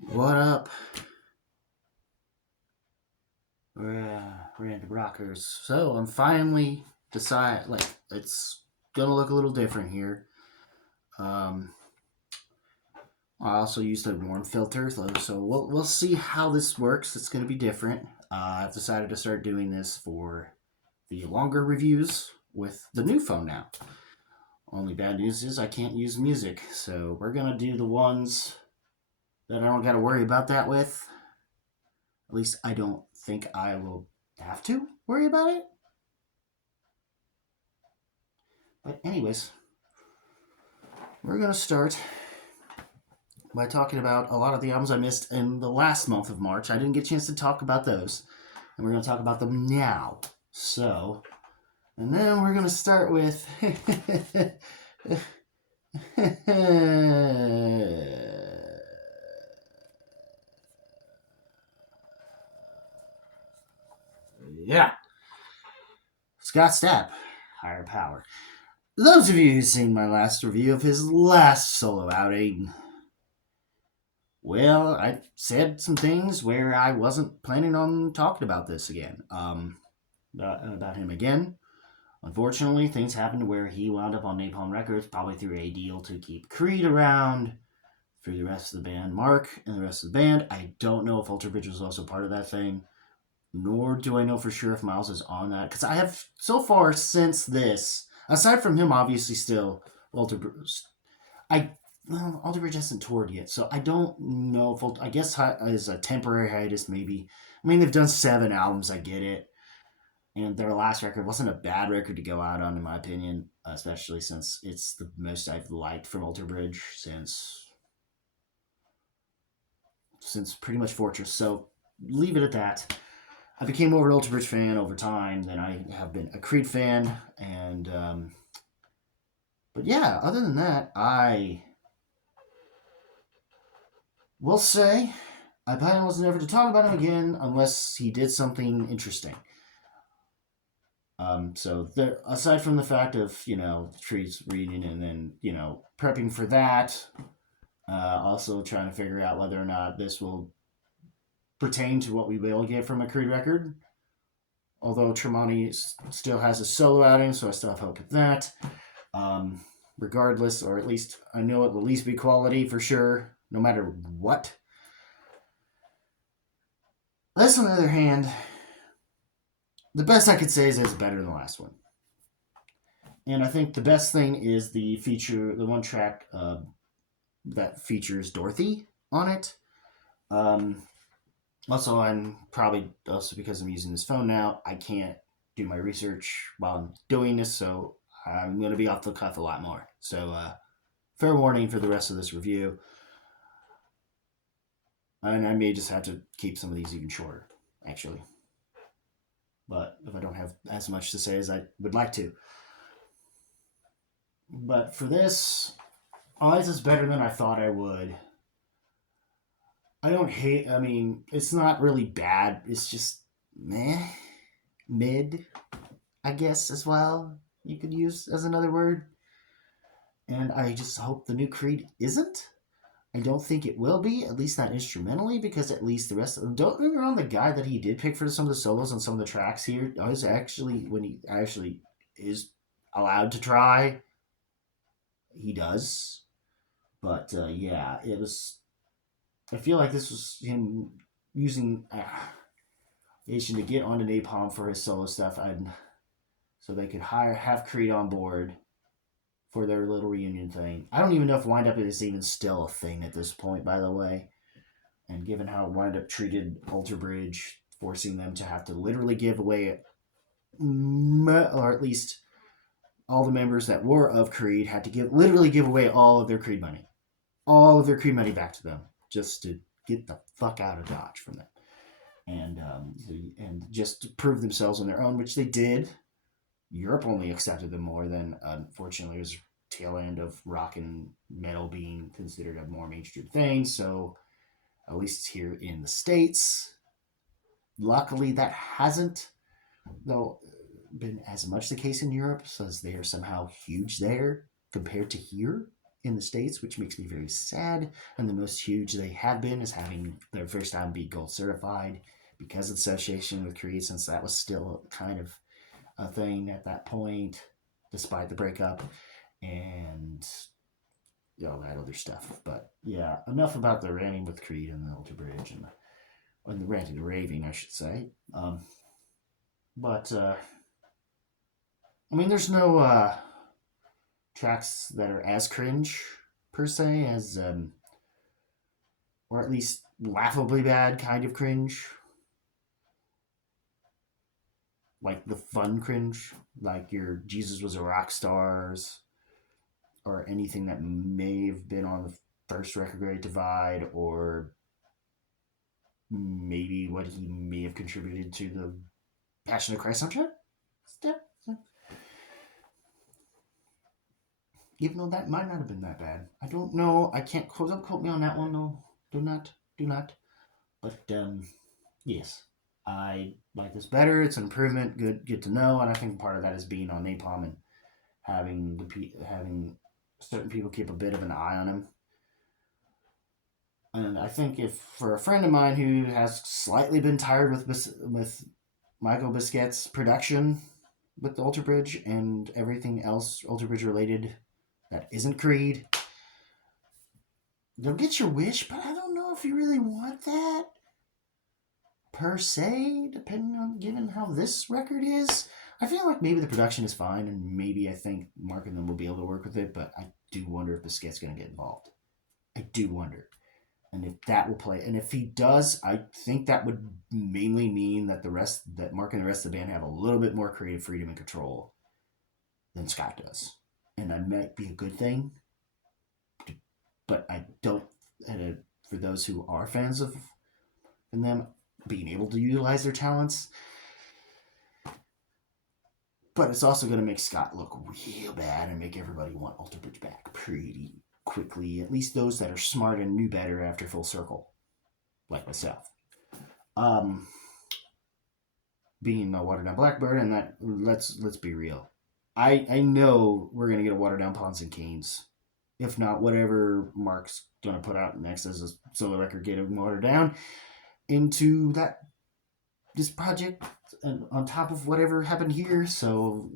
What up, random rockers? So I'm finally it's gonna look a little different here. Um, I also used a warm filter, so we'll see how this works. It's gonna be different. I've decided to start doing this for the longer reviews with the new phone now. Only bad news is I can't use music, so we're gonna do the ones that I don't gotta worry about that with. At least I don't think I will have to worry about it. But anyways, we're gonna start by talking about a lot of the albums I missed in the last month of March. I didn't get a chance to talk about those, and we're gonna talk about them now. So, and then we're gonna start with yeah, Scott Stapp, Higher Power. Those of you who've seen my last review of his last solo outing, well, I said some things where I wasn't planning on talking about this again. About him again. Unfortunately, things happened where he wound up on Napalm Records, probably through a deal to keep Creed around for the rest of the band. Mark and the rest of the band. I don't know if Ultra Bridge was also part of that thing, nor do I know for sure if Miles is on that. Because I have, so far since this, aside from him, obviously still, Ultra Bridge, I well, Alter Bridge hasn't toured yet, so I don't know if I guess as a temporary hiatus maybe. I mean, they've done 7 albums. I get it, and their last record wasn't a bad record to go out on, in my opinion, especially since it's the most I've liked from Alter Bridge since pretty much Fortress. So leave it at that. I became more of an Alter Bridge fan over time than I have been a Creed fan, and but yeah, other than that, I will say I plan was never to talk about him again unless he did something interesting. So there, aside from the fact of Tree's reading and then prepping for that, also trying to figure out whether or not this will pertain to what we will get from a Creed record. Although Tremonti still has a solo outing, so I still have hope with that. Um, Regardless, or at least I know it will at least be quality for sure, no matter what. This, on the other hand, the best I could say is it's better than the last one. And I think the best thing is the one track that features Dorothy on it. Um, Also, I'm probably also because I'm using this phone now, I can't do my research while I'm doing this, so I'm going to be off the cuff a lot more. So, fair warning for the rest of this review. And I may just have to keep some of these even shorter, actually. But if I don't have as much to say as I would like to. But for this, this is better than I thought I would. I don't hate. I mean, it's not really bad. It's just meh, mid, I guess as well. You could use as another word. And I just hope the new Creed isn't. I don't think it will be, at least not instrumentally, because at least the rest of them. Don't get me wrong, the guy that he did pick for some of the solos on some of the tracks here is actually, when he actually is allowed to try, he does. But yeah, it was. I feel like this was him using Asian to get onto Napalm for his solo stuff, and so they could have Creed on board for their little reunion thing. I don't even know if Wind Up is even still a thing at this point, by the way. And given how Wind Up treated Alter Bridge, forcing them to have to literally give away, or at least all the members that were of Creed had to literally give away all of their Creed money, back to them, just to get the fuck out of Dodge from them, and just to prove themselves on their own, which they did. Europe only accepted them more than, unfortunately, it was tail end of rock and metal being considered a more mainstream thing. So at least here in the States, luckily that hasn't, though, been as much the case in Europe, since they are somehow huge there compared to here. in the States, which makes me very sad. And the most huge they have been is having their first time be gold certified because of the association with Creed, since that was still kind of a thing at that point, despite the breakup and all that other stuff. But yeah, enough about the ranting with Creed and the Alter Bridge and the ranting and raving, I should say. But I mean, there's no tracks that are as cringe per se as, or at least laughably bad kind of cringe, like the fun cringe, like your Jesus Was a Rock Stars, or anything that may have been on the first record Great Divide, or maybe what he may have contributed to the Passion of Christ soundtrack. Even though that might not have been that bad. I don't know. I can't quote. Don't quote me on that one though. Do not. Do not. But yes, I like this better. It's an improvement. Good to know. And I think part of that is being on Napalm and having certain people keep a bit of an eye on him. And I think if for a friend of mine who has slightly been tired with Michael Bisquet's production with the Alter Bridge and everything else Alter Bridge related that isn't Creed, they'll get your wish, but I don't know if you really want that per se, depending on given how this record is. I feel like maybe the production is fine, and maybe I think Mark and them will be able to work with it, but I do wonder if Biscuit's going to get involved. I do wonder. And if that will play, and if he does, I think that would mainly mean that Mark and the rest of the band have a little bit more creative freedom and control than Scott does. And that might be a good thing, but I don't. And for those who are fans of them being able to utilize their talents, but it's also going to make Scott look real bad and make everybody want Alter Bridge back pretty quickly. At least those that are smart and knew better after Full Circle, like myself. Being a Watered Down Blackbird, and that let's be real. I know we're gonna get a Watered Down Pawns and Canes. If not, whatever Mark's gonna put out next as a solo record, getting watered down into this project on top of whatever happened here. So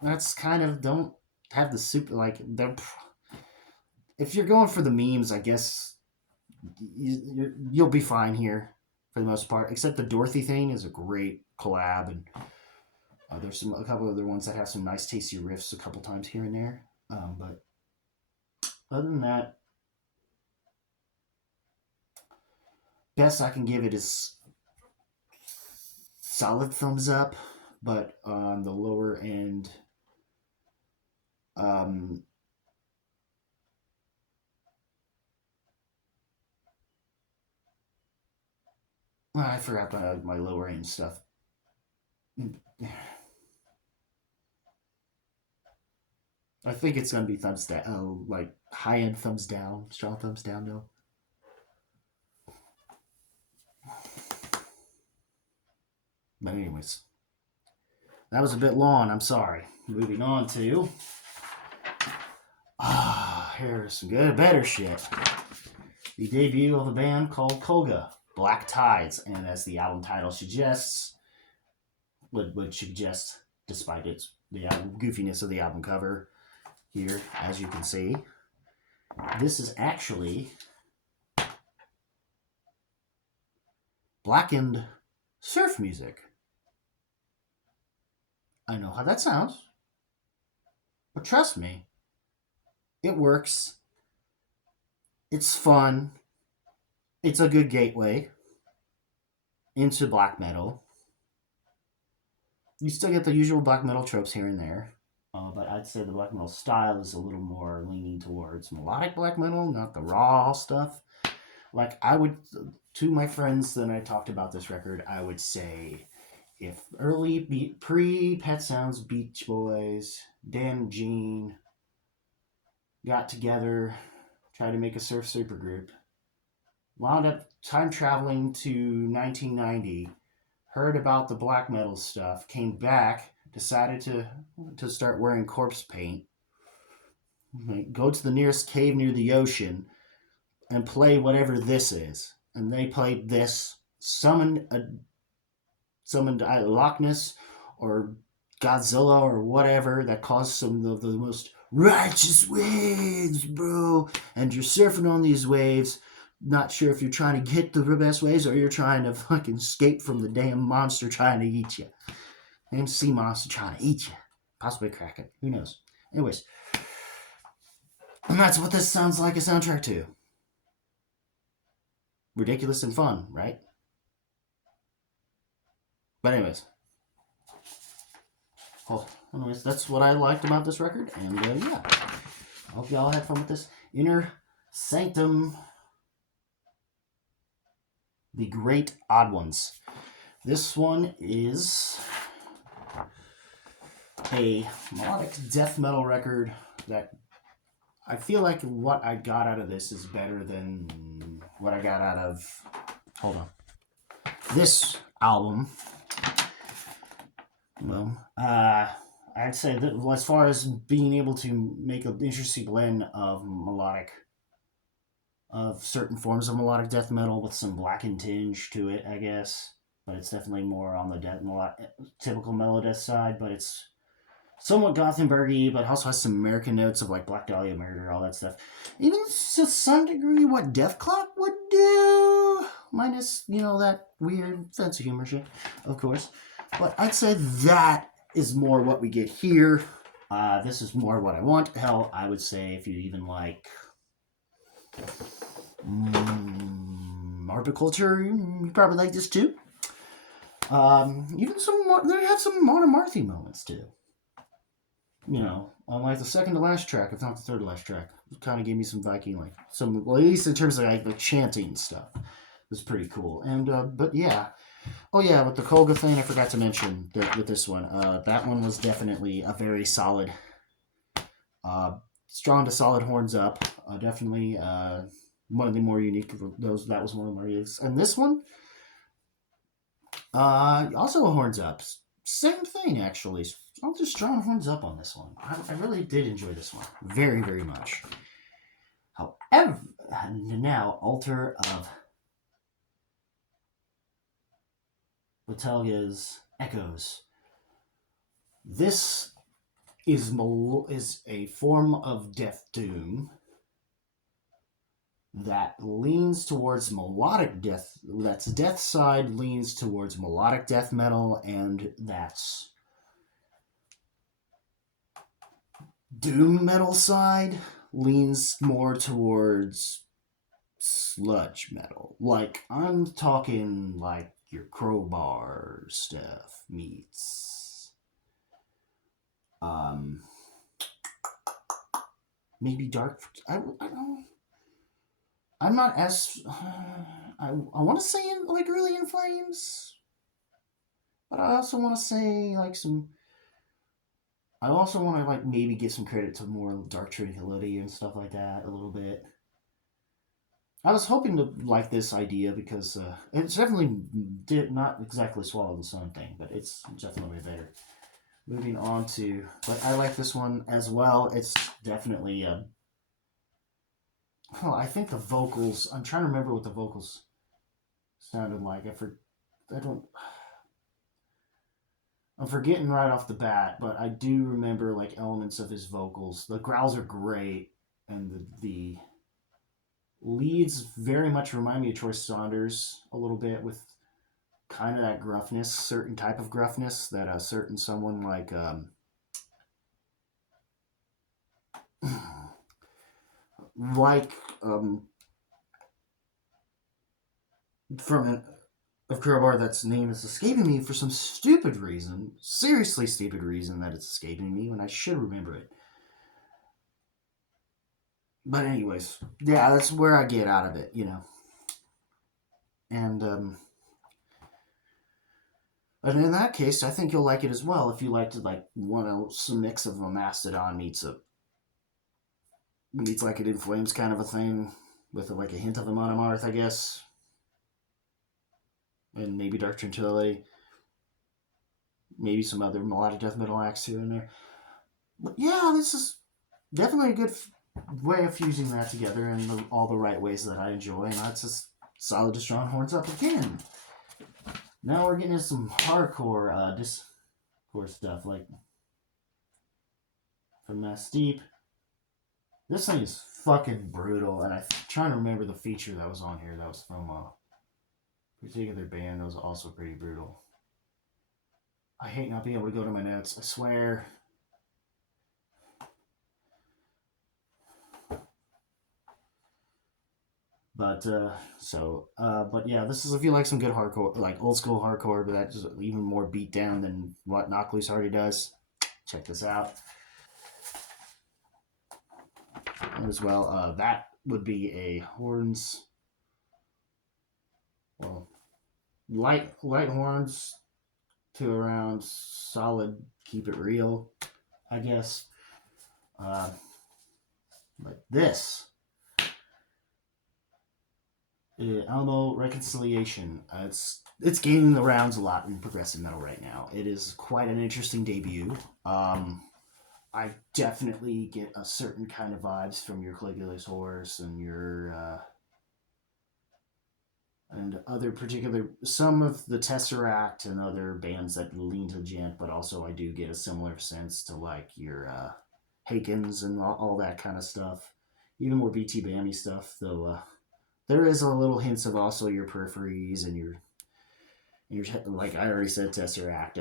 that's kind of, don't have the super like the. If you're going for the memes, I guess you'll be fine here for the most part. Except the Dorothy thing is a great collab, and there's a couple other ones that have some nice tasty riffs a couple times here and there. But other than that, best I can give it is solid thumbs up, but on the lower end, I forgot my lower end stuff. I think it's gonna be thumbs down, like high end thumbs down, strong thumbs down though. But anyways, that was a bit long. I'm sorry. Moving on to here's some better shit. The debut of a band called Kolga, Black Tides, and as the album title suggests, would suggest, despite the goofiness of the album cover here, as you can see, this is actually blackened surf music. I know how that sounds, but trust me, it works. It's fun. It's a good gateway into black metal. You still get the usual black metal tropes here and there, but I'd say the black metal style is a little more leaning towards melodic black metal, not the raw stuff. Like I would, to my friends that I talked about this record, I would say if pre-Pet Sounds Beach Boys, Dan and Gene got together, tried to make a surf supergroup, wound up time traveling to 1990, heard about the black metal stuff, came back, decided to start wearing corpse paint, Like, go to the nearest cave near the ocean and play whatever this is. And they played this, summoned Loch Ness or Godzilla or whatever that caused some of the most righteous waves, bro. And you're surfing on these waves, not sure if you're trying to get the best waves or you're trying to fucking escape from the damn monster trying to eat you. Damn sea monster trying to eat you. Possibly crack it. Who knows? Anyways. And that's what this sounds like a soundtrack to. Ridiculous and fun, right? But anyways. Oh, anyways, that's what I liked about this record. And yeah. I hope y'all had fun with this. Inner Sanctum. The Great Odd Ones. This one is a melodic death metal record that I feel like what I got out of this is better than what I got out of, hold on, this album. Well, I'd say that as far as being able to make an interesting blend of certain forms of melodic death metal with some blackened tinge to it, I guess. But it's definitely more on the typical melodeath side, but it's somewhat Gothenburgy, but also has some American notes of like Black Dahlia Murder, all that stuff. Even to some degree what Death Clock would do, minus, that weird sense of humor shit, of course. But I'd say that is more what we get here. This is more what I want. Hell, I would say if you even like Arbiculture, you probably like this too. Even they have some Monomarthy moments too. On like the second to last track, if not the third to last track, it kind of gave me some Viking, like some, well, at least in terms of like chanting stuff, it was pretty cool. And but yeah, oh yeah, with the Kolga thing, I forgot to mention that with this one, that one was definitely a very solid, strong to solid horns up. Definitely one of the more unique. That was one of the more unique. And this one, also a horns up. Same thing, actually. I'll just strong horns up on this one. I really did enjoy this one very, very much. However, now Altar of Batalga's Echoes. This is a form of death doom that leans towards melodic death. That's death side leans towards melodic death metal, and that's doom metal side leans more towards sludge metal. Like, I'm talking like your Crowbar stuff meets maybe dark. I don't. I'm not as I want to say like early In Flames, but I also want to say like some. I also want to like maybe give some credit to more Dark Tranquility and stuff like that a little bit. I was hoping to like this idea because it's definitely not exactly Swallow the Sun thing, but it's definitely way better. Moving on to, but I like this one as well. It's definitely, I think the vocals, I'm trying to remember what the vocals sounded like. I'm forgetting right off the bat, but I do remember like elements of his vocals. The growls are great, and the leads very much remind me of Troy Saunders a little bit, with kind of that gruffness, certain type of gruffness that a certain someone like from a crowbar that's name is escaping me for some stupid reason, seriously stupid reason that it's escaping me when I should remember it. But anyways, yeah, that's where I get out of it, And and in that case, I think you'll like it as well if you like to like want some mix of a Mastodon meets like it In Flames kind of a thing with like a hint of a Monomarth, I guess, and maybe Dark Tranquility, maybe some other melodic death metal acts too in there. But yeah, this is definitely a good way of fusing that together in all the right ways that I enjoy, and that's just solid to strong horns up again. Now we're getting into some hardcore discord stuff, like from Steep. This thing is fucking brutal, and I'm trying to remember the feature that was on here. That was from a particular band that was also pretty brutal. I hate not being able to go to my notes. I swear. But yeah, this is if you like some good hardcore, like old school hardcore, but that's even more beat down than what Knock Loose already does. Check this out as well. That would be a horns, well, light horns to around solid. Keep it real, I guess. Uh, but this Almo Reconciliation. It's gaining the rounds a lot in progressive metal right now. It is quite an interesting debut. I definitely get a certain kind of vibes from your Caligula's Horse and your and other particular some of the Tesseract and other bands that lean to gent, but also I do get a similar sense to like your Hakens and all that kind of stuff. Even more BT Bammy stuff, though. There is a little hints of also your peripheries and your like I already said Tesseract,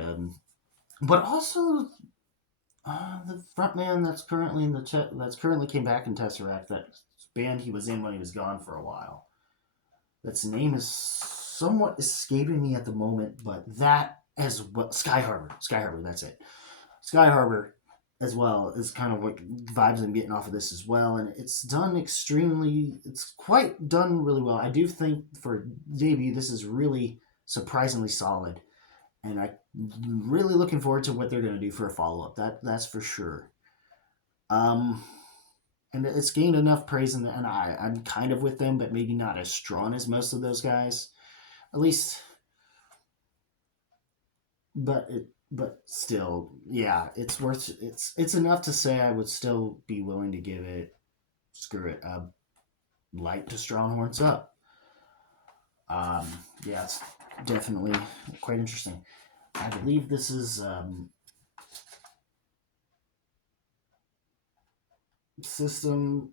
but also the frontman that's currently that's currently came back in Tesseract, that band he was in when he was gone for a while. That's name is somewhat escaping me at the moment, but that as well, Sky Harbor, that's it. Sky Harbor as well is kind of what vibes I'm getting off of this as well, and it's quite done really well. I do think for debut this is really surprisingly solid, and I'm really looking forward to what they're going to do for a follow up. That's for sure. Um, and it's gained enough praise, and I'm kind of with them, but maybe not as strong as most of those guys. At least, but still, yeah, it's enough to say I would still be willing to give it screw it a light to strong horns up. Um, yeah, it's definitely quite interesting. I believe this is System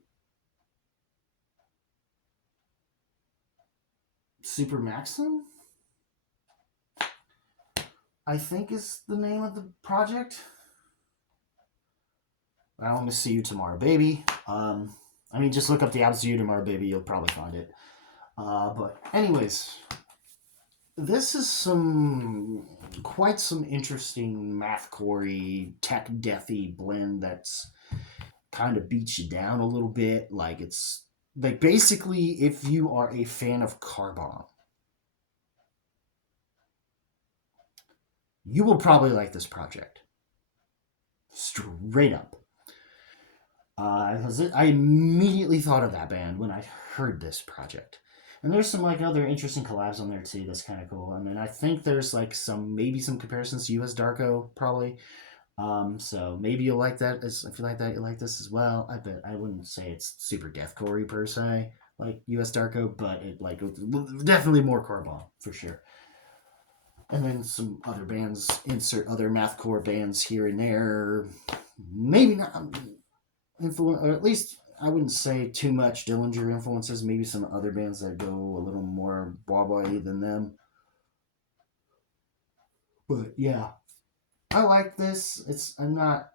Super Maxim, I think is the name of the project. I want to see you tomorrow, baby. I mean, just look up the album "See You Tomorrow, Baby." You'll probably find it. But anyways, this is quite some interesting mathcore tech deathy blend that's kind of beats you down a little bit. Like it's like basically if you are a fan of Carbon, you will probably like this project. Straight up. I immediately thought of that band when I heard this project. And there's some like other interesting collabs on there too. That's kind of cool. I mean, I think there's like maybe some comparisons to US Darko probably. So maybe you'll like that. If you like that, you like this as well. I bet I wouldn't say it's super deathcore per se like US Darko, but it like definitely more Carbon for sure. And then some other bands, insert other mathcore bands here and there. Maybe not influence, or at least I wouldn't say too much Dillinger influences. Maybe some other bands that go a little more boy than them. But yeah, I like this. I'm not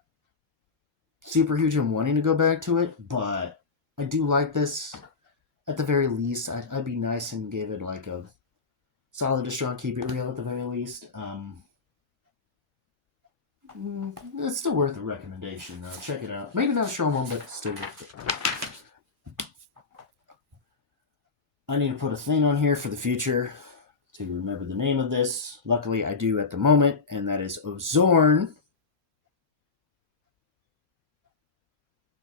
super huge in wanting to go back to it, but I do like this. At the very least, I'd be nice and give it like a solid to strong, keep it real at the very least. It's still worth a recommendation though. Check it out. Maybe not a strong one, but still worth it. I need to put a thing on here for the future to remember the name of this. Luckily, I do at the moment, and that is Ozorn.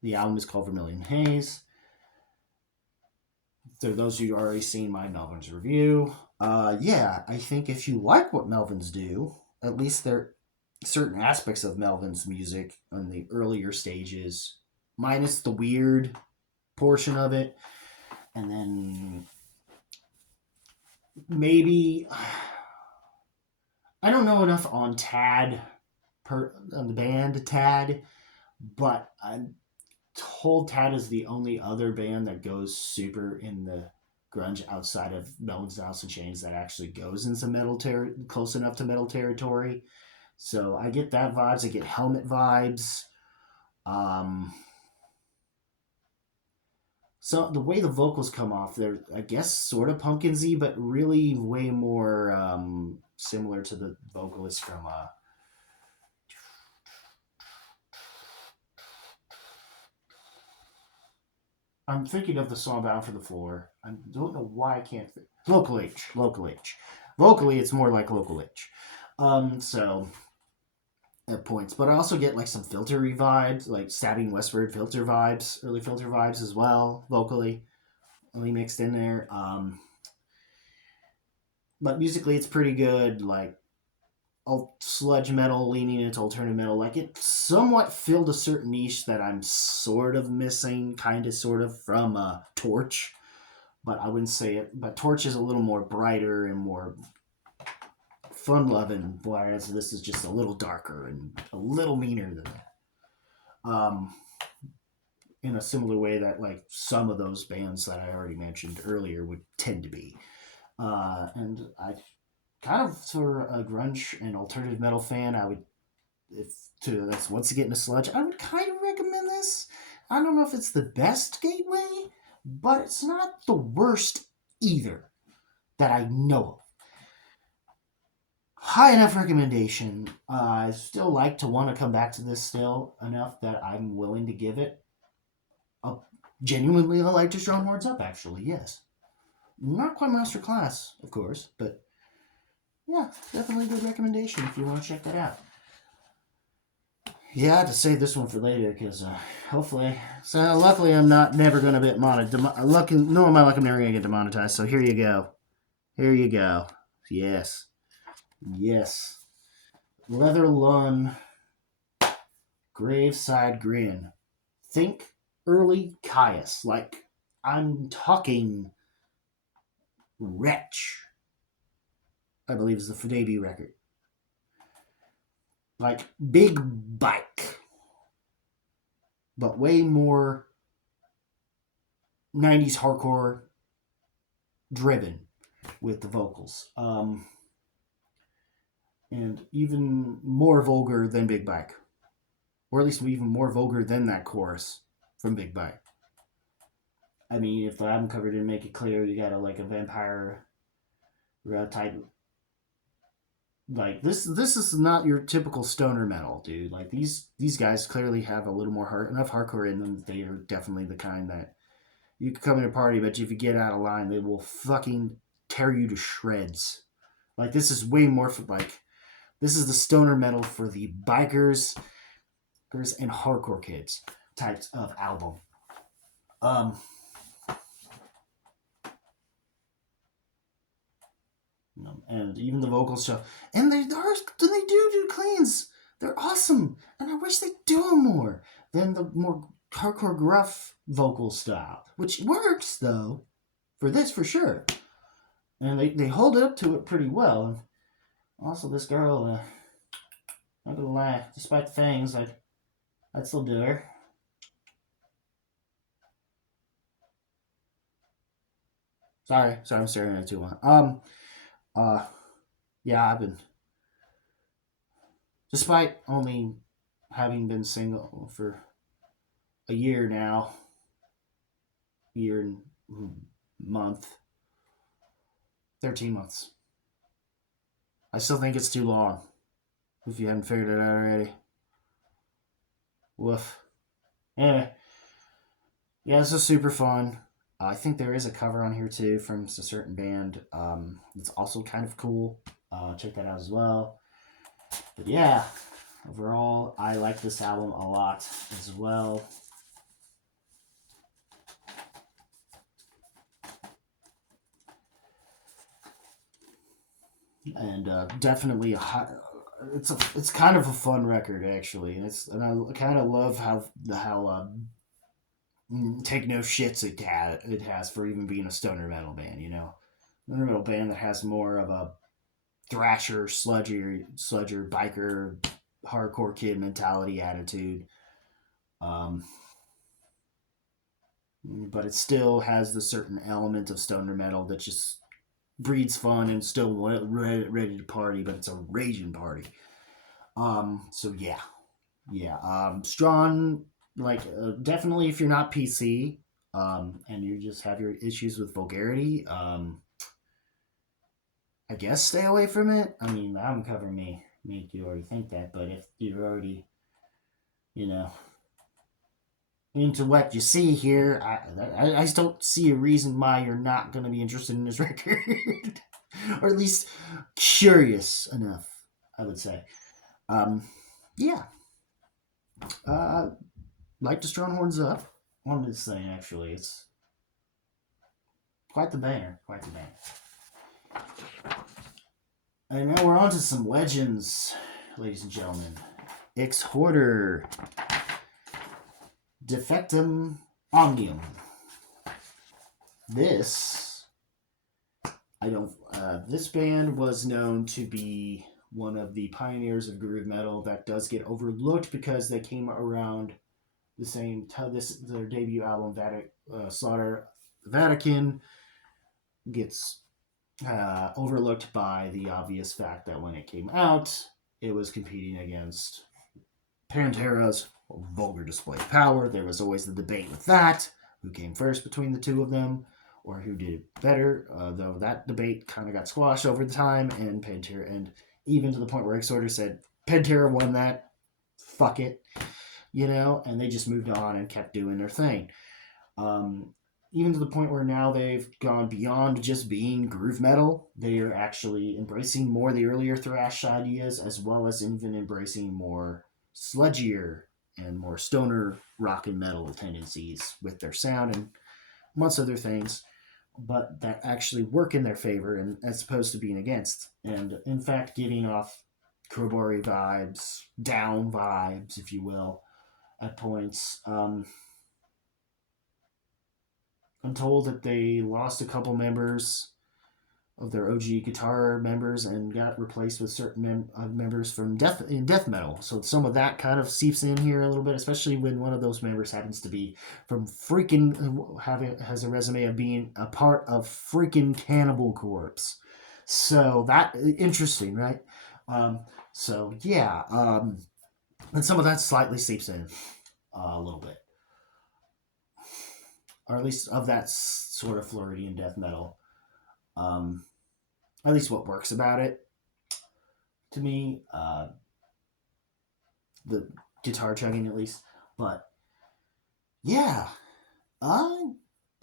The album is called Vermilion Haze. For those of you who already seen my Melvin's review, yeah, I think if you like what Melvins do, at least there certain aspects of Melvin's music in the earlier stages minus the weird portion of it. And then maybe I don't know enough on on the band Tad, but I'm told Tad is the only other band that goes super in the grunge outside of Melons, Alice in Chains that actually goes into close enough to metal territory. So I get that vibes. I get Helmet vibes. Um, so the way the vocals come off, they're I guess sort of Pumpkinsy, but really way more similar to the vocalist from I'm thinking of the song "Bound for the Floor." I don't know why I can't think. Local H, Local H. Vocally, it's more like Local H. So at points, but I also get like some filtery vibes, like Stabbing Westward filter vibes, early filter vibes as well, vocally, only mixed in there. But musically, it's pretty good. Like sludge metal leaning into alternative metal. Like it somewhat filled a certain niche that I'm sort of missing, kind of, sort of from Torch, but I wouldn't say it. But Torch is a little more brighter and more fun loving, whereas this is just a little darker and a little meaner than that. In a similar way that like some of those bands that I already mentioned earlier would tend to be. And I kind of for a grunge and alternative metal fan, I would if to that's once again a sludge, I would kind of recommend this. I don't know if it's the best gateway, but it's not the worst either that I know of. High enough recommendation. I still like to want to come back to this still enough that I'm willing to give it a genuinely I like to strong words up. Actually, yes, not quite master class, of course, but yeah, definitely a good recommendation if you want to check that out. Yeah, I had to save this one for later because hopefully. So luckily, I'm not never going to get monetized. No, my luck, I'm never going to get demonetized. So here you go. Here you go. Yes. Yes. Leather Lung, Graveside Grin. Think early Caius. Like, I'm talking Wretch, I believe is the debut record. Like, big bike, but way more 90s hardcore driven with the vocals. And even more vulgar than Big Bike. Or at least even more vulgar than that chorus from Big Bike. I mean, if the album cover didn't make it clear, you got a vampire type. Like this is not your typical stoner metal, dude. Like these guys clearly have a little more enough hardcore in them that they are definitely the kind that you can come in a party, but if you get out of line, they will fucking tear you to shreds. Like this is way more for like this is the stoner metal for the bikers and hardcore kids types of album. And even the vocals show, and they do cleans. They're awesome, and I wish they do them more than the more hardcore gruff vocal style, which works though for this for sure. And they hold up to it pretty well. And also, this girl, not gonna lie, despite the fangs, I'd still do her. Sorry, I'm staring at it too long. Yeah, I've been, despite only having been single for a year now, year and month, 13 months. I still think it's too long. If you haven't figured it out already. Woof. Anyway, yeah, this is super fun. I think there is a cover on here too from a certain band. It's also kind of cool. Check that out as well. But yeah, overall, I like this album a lot as well. And definitely it's kind of a fun record actually, and I kind of love how take no shits it has for even being a stoner metal band. Stoner metal band that has more of a thrasher, sludger, biker, hardcore kid mentality attitude. Um, but it still has the certain element of stoner metal that just breeds fun and still ready to party, but it's a raging party. So yeah. Strong, like definitely if you're not PC, and you just have your issues with vulgarity, I guess stay away from it. I mean, I'm covering me. Make you already think that, but if you're already, you know, into what you see here, I just don't see a reason why you're not going to be interested in this record, or at least curious enough. I would say, um, yeah. Like the Strong Horns Up on this thing. Actually, it's quite the banner. Quite the banner. And now we're on to some legends, ladies and gentlemen. Exhorder, Defectum Omnium. This, I don't. This band was known to be one of the pioneers of groove metal that does get overlooked because they came around the same time. Their debut album, Slaughter the Vatican, gets overlooked by the obvious fact that when it came out, it was competing against Pantera's Vulgar Display of Power. There was always the debate with that, who came first between the two of them, or who did better. Though that debate kind of got squashed over the time, and Pantera, and even to the point where Exhorder said Pantera won that. Fuck it, and they just moved on and kept doing their thing. Even to the point where now they've gone beyond just being groove metal. They are actually embracing more the earlier thrash ideas, as well as even embracing more sludgier and more stoner rock and metal tendencies with their sound and amongst other things, but that actually work in their favor and as opposed to being against. And in fact, giving off crowbar vibes, down vibes, if you will, at points. I'm told that they lost a couple members of their OG guitar members and got replaced with certain members from death metal. So some of that kind of seeps in here a little bit, especially when one of those members happens to be from has a resume of being a part of freaking Cannibal Corpse. So that interesting, right? So yeah, and some of that slightly seeps in a little bit, or at least of that sort of Floridian death metal. At least what works about it to me, the guitar chugging at least. But yeah, I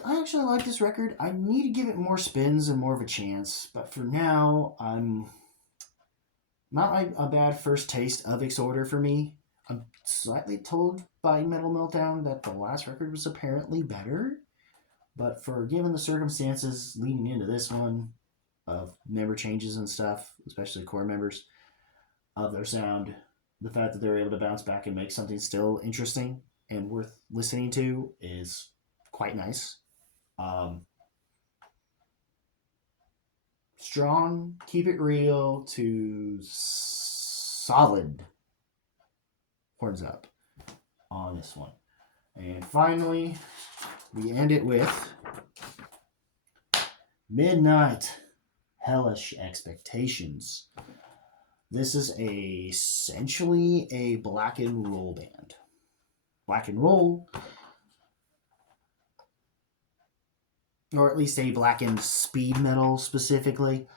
actually like this record. I need to give it more spins and more of a chance. But for now, I'm not a bad first taste of Exhorder for me. I'm slightly told by Metal Meltdown that the last record was apparently better. But for given the circumstances leading into this one, of member changes and stuff, especially core members, of their sound, the fact that they're able to bounce back and make something still interesting and worth listening to is quite nice. Strong, keep it real to solid horns up on this one. And finally, we end it with Midnight Hellish Expectations. This is essentially a black and roll band. Black and roll, or at least a black and speed metal specifically.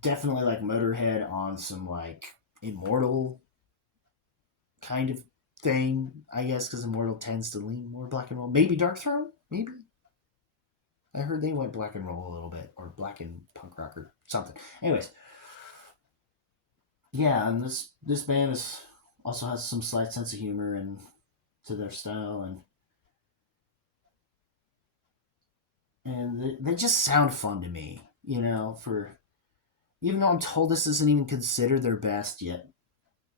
Definitely like Motorhead on some like Immortal kind of thing, I guess, because Immortal tends to lean more black and roll. Maybe Dark Throne, maybe. I heard they went black and roll a little bit, or black and punk rock or something. Anyways, yeah, and this band also has some slight sense of humor and to their style, and they just sound fun to me. For even though I'm told this isn't even considered their best yet,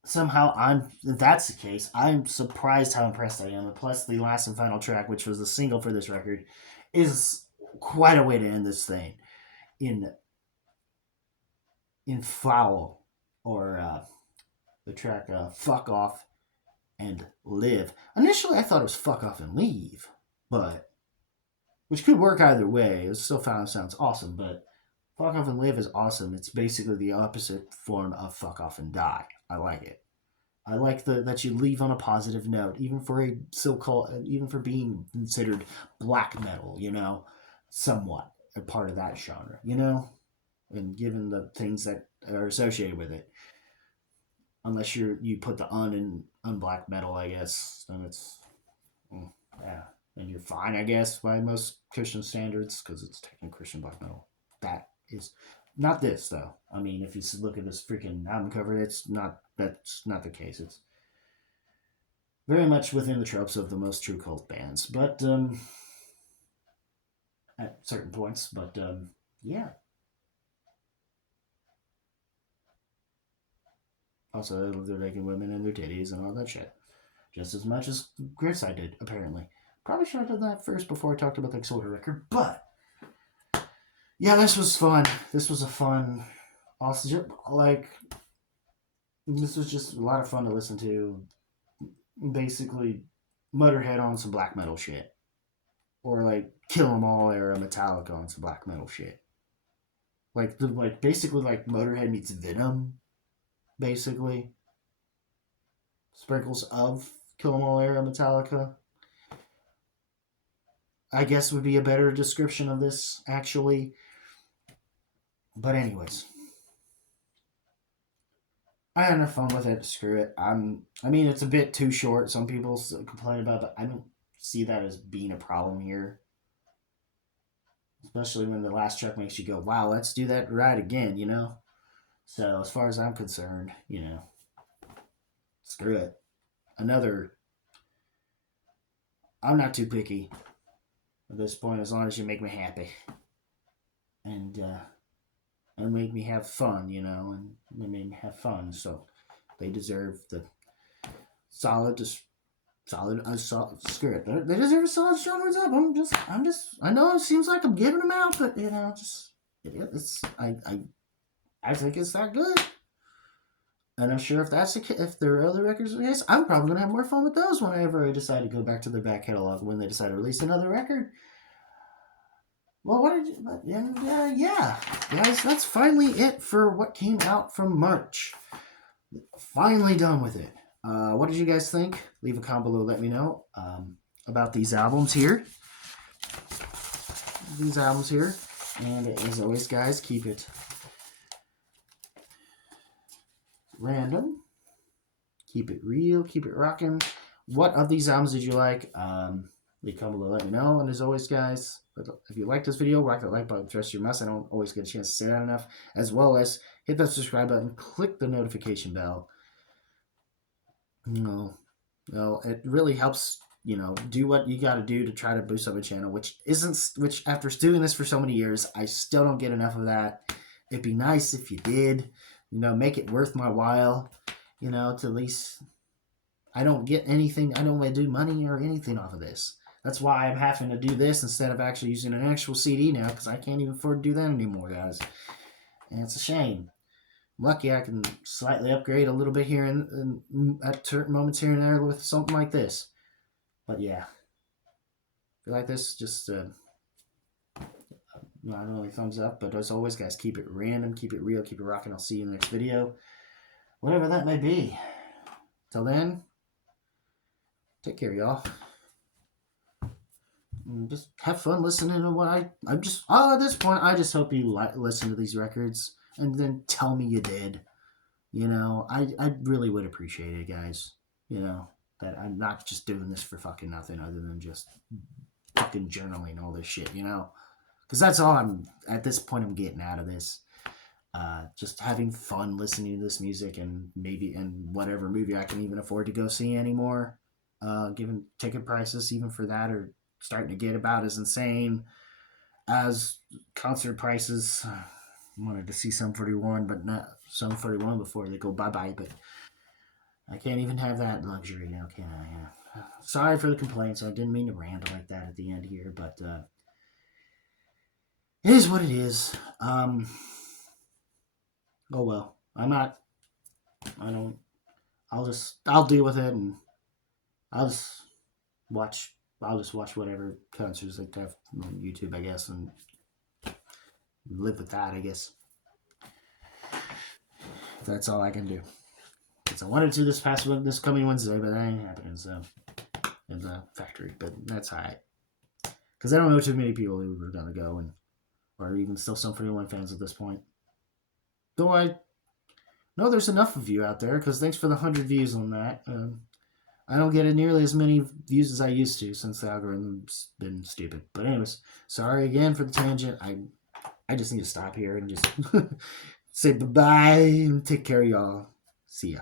somehow if that's the case, I'm surprised how impressed I am. And plus, the last and final track, which was the single for this record, is quite a way to end this thing in foul, or the track "Fuck Off and Live." Initially, I thought it was "Fuck Off and Leave," but which could work either way. It still sounds awesome, but "Fuck Off and Live" is awesome. It's basically the opposite form of "Fuck Off and Die." I like it. I like that you leave on a positive note, even for a so-called, even for being considered black metal. Somewhat a part of that genre. And given the things that are associated with it, unless you put the in black metal, I guess, then it's yeah, and you're fine, I guess, by most Christian standards, because it's technically Christian black metal. That is not this though. I mean, if you look at this freaking album cover, that's not the case. It's very much within the tropes of the most true cult bands, but at certain points. But yeah. Also, they're making women and their titties and all that shit, just as much as Chris I did, apparently. Probably should have done that first before I talked about the Exhorder record, but yeah, this was fun. This was a fun, also like this was just a lot of fun to listen to. Basically, Motorhead on some black metal shit, or like Kill 'Em All era Metallica on some black metal shit. Like basically like Motorhead meets Venom, basically. Sprinkles of Kill 'Em All era Metallica, I guess, would be a better description of this, actually. But anyways, I had enough fun with it. Screw it. I mean, it's a bit too short. Some people complain about it, but I don't see that as being a problem here. Especially when the last track makes you go, "Wow, let's do that right again," So as far as I'm concerned, screw it. Another. I'm not too picky at this point, as long as you make me happy, and make me have fun, and they make me have fun. So they deserve the solid, just solid. Screw it. They deserve a solid shoulders up. I know it seems like I'm giving them out, but it's. I think it's that good. And I'm sure if that's the case, if there are other records of this, I'm probably gonna have more fun with those whenever I decide to go back to their back catalog when they decide to release another record. Well, what did you? And yeah, guys, that's finally it for what came out from March. Finally done with it. What did you guys think? Leave a comment below. Let me know about these albums here. And as always, guys, keep it random, keep it real, keep it rocking. What of these albums did you like? Leave a comment below. Let me know. And as always, guys, if you like this video, rock that like button with the rest of your mouth. I don't always get a chance to say that enough. As well as hit that subscribe button, click the notification bell. It really helps, do what you got to do to try to boost up a channel, which after doing this for so many years, I still don't get enough of that. It'd be nice if you did, make it worth my while, to at least, I don't get anything, I don't do money or anything off of this. That's why I'm having to do this instead of actually using an actual CD now, because I can't even afford to do that anymore, guys. And it's a shame. I'm lucky I can slightly upgrade a little bit here and at certain moments here and there with something like this. But yeah, if you like this, just not only thumbs up, but as always, guys, keep it random, keep it real, keep it rocking. I'll see you in the next video, whatever that may be. Till then, take care, y'all. And just have fun listening to what I'm just. Oh, at this point, I just hope you listen to these records and then tell me you did. I really would appreciate it, guys. That I'm not just doing this for fucking nothing other than just fucking journaling all this shit, Because that's all at this point, I'm getting out of this. Just having fun listening to this music and maybe in whatever movie I can even afford to go see anymore. Given ticket prices even for that are starting to get about as insane as concert prices. I wanted to see Sum 41, but not Sum 41 before they go bye-bye, but I can't even have that luxury now, can I? Yeah. Sorry for the complaints. I didn't mean to rant like that at the end here, but it is what it is. Oh well. I'm not. I don't. I'll deal with it, and I'll just watch. I'll just watch whatever concerts they have on YouTube, I guess, and live with that. I guess that's all I can do. Because I wanted to this coming Wednesday, but that ain't happening. So in the factory, but that's alright. Because I don't know too many people who are gonna go, and or even still some 41 fans at this point. Though I know there's enough of you out there, because thanks for the 100 views on that. I don't get nearly as many views as I used to since the algorithm's been stupid. But anyways, sorry again for the tangent. I just need to stop here and just say bye-bye and take care of y'all. See ya.